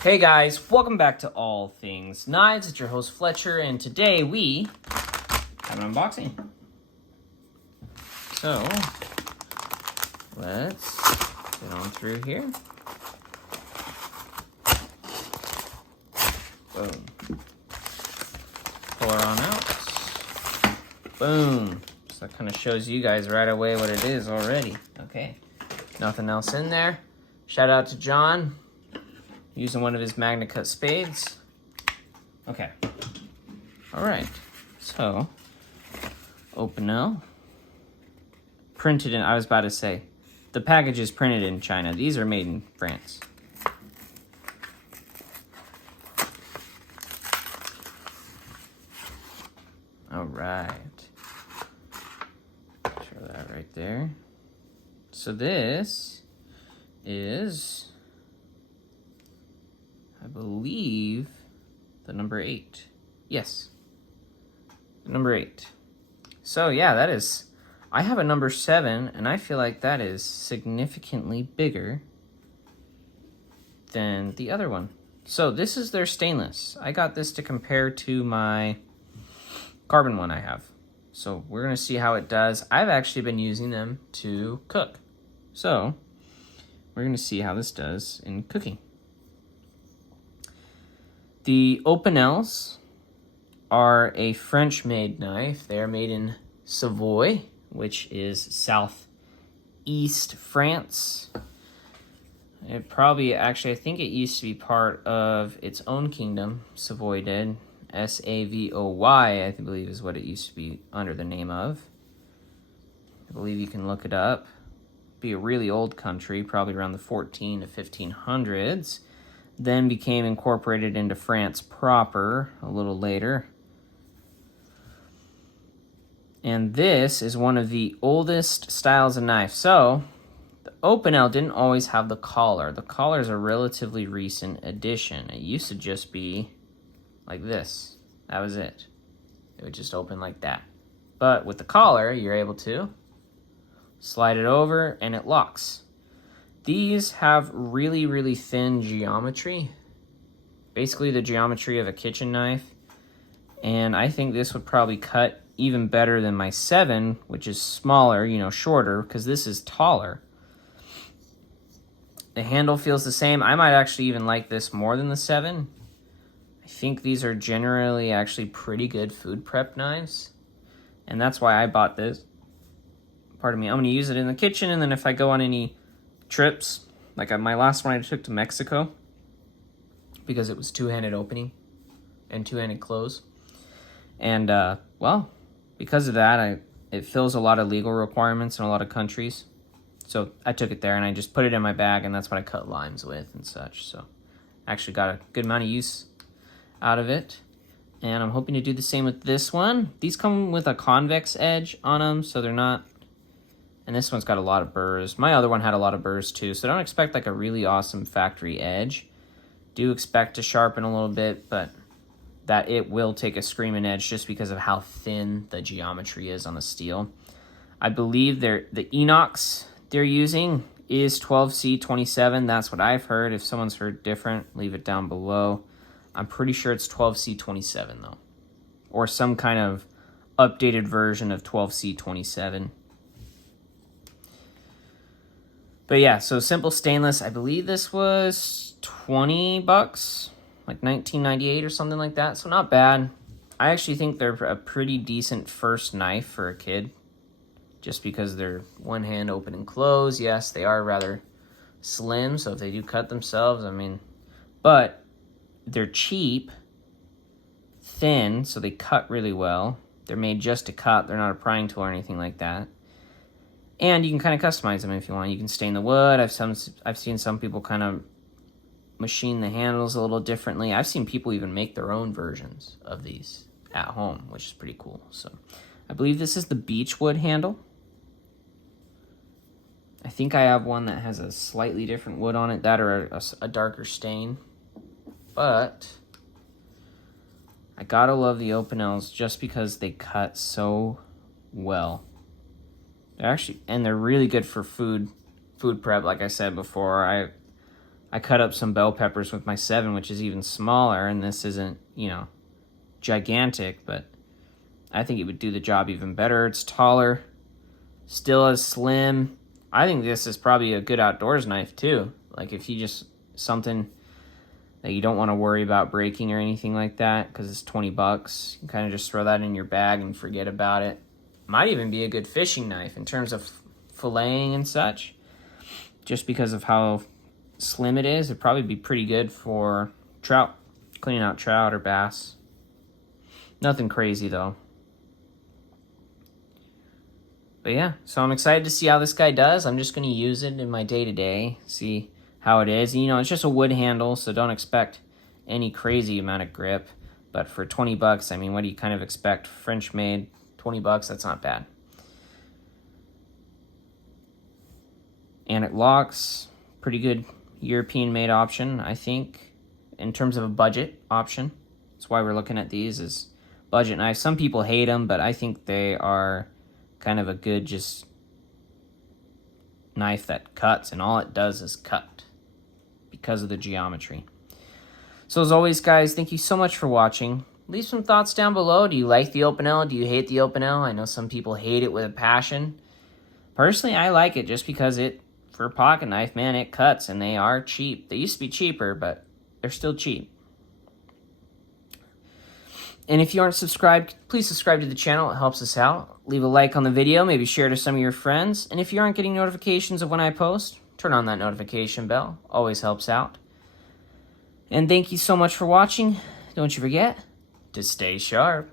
Hey guys, welcome back to All Things Knives. It's your host Fletcher, and today we have an unboxing. So, let's get on through here. Boom. Pull her on out. Boom. So that kind of shows you guys right away what it is already. Okay. Nothing else in there. Shout out to John. Using one of his Magna Cut spades. Okay. All right. So, Opinel. Printed in, I was about to say, the package is printed in China. These are made in France. All right. Show that right there. So this is, I believe, the number 8. Yes, the number 8. So yeah, that is, I have a number 7, and I feel like that is significantly bigger than the other one. So this is their stainless. I got this to compare to my carbon one I have. So we're gonna see how it does. I've actually been using them to cook. So we're gonna see how this does in cooking. The Opinels are a French-made knife. They are made in Savoy, which is southeast France. It probably, actually, I think it used to be part of its own kingdom, Savoy did. S-A-V-O-Y, I believe is what it used to be under the name of. I believe you can look it up. Be a really old country, probably around the 14 to 1500s. Then became incorporated into France proper a little later. And this is one of the oldest styles of knife. So, the Opinel didn't always have the collar. The collar is a relatively recent addition. It used to just be like this. That was it. It would just open like that. But with the collar, you're able to slide it over and it locks. These have really, really thin geometry. Basically the geometry of a kitchen knife. And I think this would probably cut even better than my 7, which is smaller, you know, shorter, because this is taller. The handle feels the same. I might actually even like this more than the 7. I think these are generally actually pretty good food prep knives. And that's why I bought this. Pardon me. I'm going to use it in the kitchen, and then if I go on any trips, like my last one I took to Mexico, because it was two-handed opening and two-handed close. And, well, because of that, it fills a lot of legal requirements in a lot of countries. So I took it there, and I just put it in my bag, and that's what I cut limes with and such. So I actually got a good amount of use out of it. And I'm hoping to do the same with this one. These come with a convex edge on them, so they're not... And this one's got a lot of burrs. My other one had a lot of burrs too, so don't expect like a really awesome factory edge. Do expect to sharpen a little bit, but that it will take a screaming edge just because of how thin the geometry is on the steel. I believe the Knox they're using is 12C27. That's what I've heard. If someone's heard different, leave it down below. I'm pretty sure it's 12C27 though, or some kind of updated version of 12C27. But yeah, so simple stainless. I believe this was $20, like $19.98 or something like that. So not bad. I actually think they're a pretty decent first knife for a kid, just because they're one hand open and close. Yes, they are rather slim, so if they do cut themselves, I mean, but they're cheap, thin, so they cut really well. They're made just to cut. They're not a prying tool or anything like that. And you can kind of customize them if you want. You can stain the wood. I've seen some people kind of machine the handles a little differently. I've seen people even make their own versions of these at home, which is pretty cool. So I believe this is the beechwood handle. I think I have one that has a slightly different wood on it, that or a darker stain. But I gotta love the Opinels just because they cut so well. They're actually, and they're really good for food prep. Like I said before, I cut up some bell peppers with my 7, which is even smaller, and this isn't, you know, gigantic, but I think it would do the job even better. It's taller, still as slim. I think this is probably a good outdoors knife too. Like if you just, something that you don't want to worry about breaking or anything like that, because it's 20 bucks. You can kind of just throw that in your bag and forget about it. Might even be a good fishing knife in terms of filleting and such. Just because of how slim it is, it'd probably be pretty good for trout, cleaning out trout or bass. Nothing crazy though. But yeah, so I'm excited to see how this guy does. I'm just going to use it in my day-to-day, see how it is. You know, it's just a wood handle, so don't expect any crazy amount of grip. But for 20 bucks, I mean, what do you kind of expect? French made, 20 bucks, that's not bad. And it locks, pretty good European made option, I think, in terms of a budget option. That's why we're looking at these as budget knives. Some people hate them, but I think they are kind of a good just knife that cuts, and all it does is cut because of the geometry. So as always, guys, thank you so much for watching. Leave some thoughts down below. Do you like the Opinel? Do you hate the Opinel? I know some people hate it with a passion. Personally, I like it just because it, for a pocket knife, man, it cuts, and they are cheap. They used to be cheaper, but they're still cheap. And if you aren't subscribed, please subscribe to the channel. It helps us out. Leave a like on the video. Maybe share it to some of your friends. And if you aren't getting notifications of when I post, turn on that notification bell. Always helps out. And thank you so much for watching. Don't you forget to stay sharp.